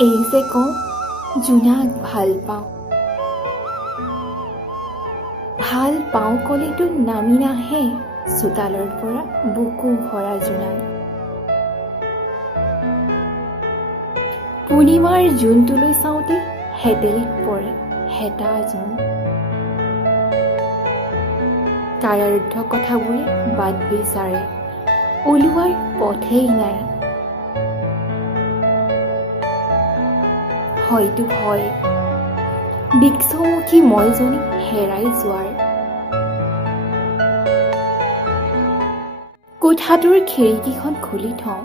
এই যে কওঁ জোনাক ভাল পাওঁ, ভাল পাওঁ ক'লেতো নামি নাহে চোতালৰ পৰা বুকু ভৰা জোনাক। পূৰ্ণিমাৰ জোনটোলৈ চাওঁতে হেতেলিত পৰে হেতা জোন। কাৰাৰুদ্ধ কথাবোৰে বাট বিচাৰে, ওলোৱাৰ পথেই নাই। হয়তো হয় বিশ্বমুখী মইজনী হেৰাই যোৱাৰ। কোঠাটোৰ খিৰিকীখন খুলি থওঁ,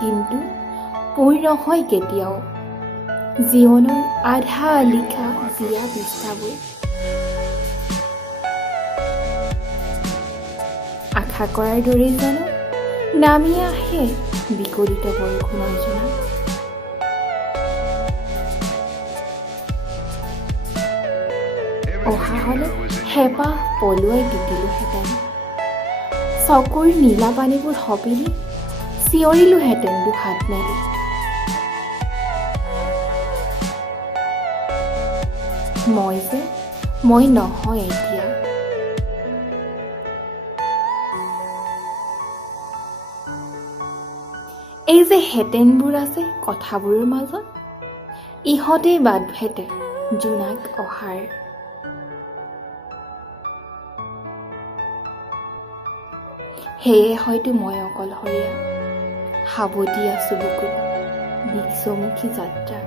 কিন্তু পূৰ নহয় কেতিয়াও জীৱনৰ আধা লিখা জীয়া পৃষ্ঠাবোৰ। আশা কৰাৰ দৰেই জানো নামি আহে বিকলিত বৰষুণৰ জোনাক। অহা হ'লে হেঁপাহ পলুৱাই তিতিলোহেঁতেন, চকুৰ নীলা পানীবোৰ সপিলি চিঞৰিলোহেঁতেন দুহাত মেলি। মই নহয় এতিয়া। এই যে হেঁতেনবোৰ আছে কথাবোৰৰ মাজত, ইহঁতেই বাট ভেটে জোনাক অহাৰ। সেয়ে হয়তো মই অকলশৰীয়া, সাৱটি আছো বুকুত বিশ্বমুখী যাত্ৰা।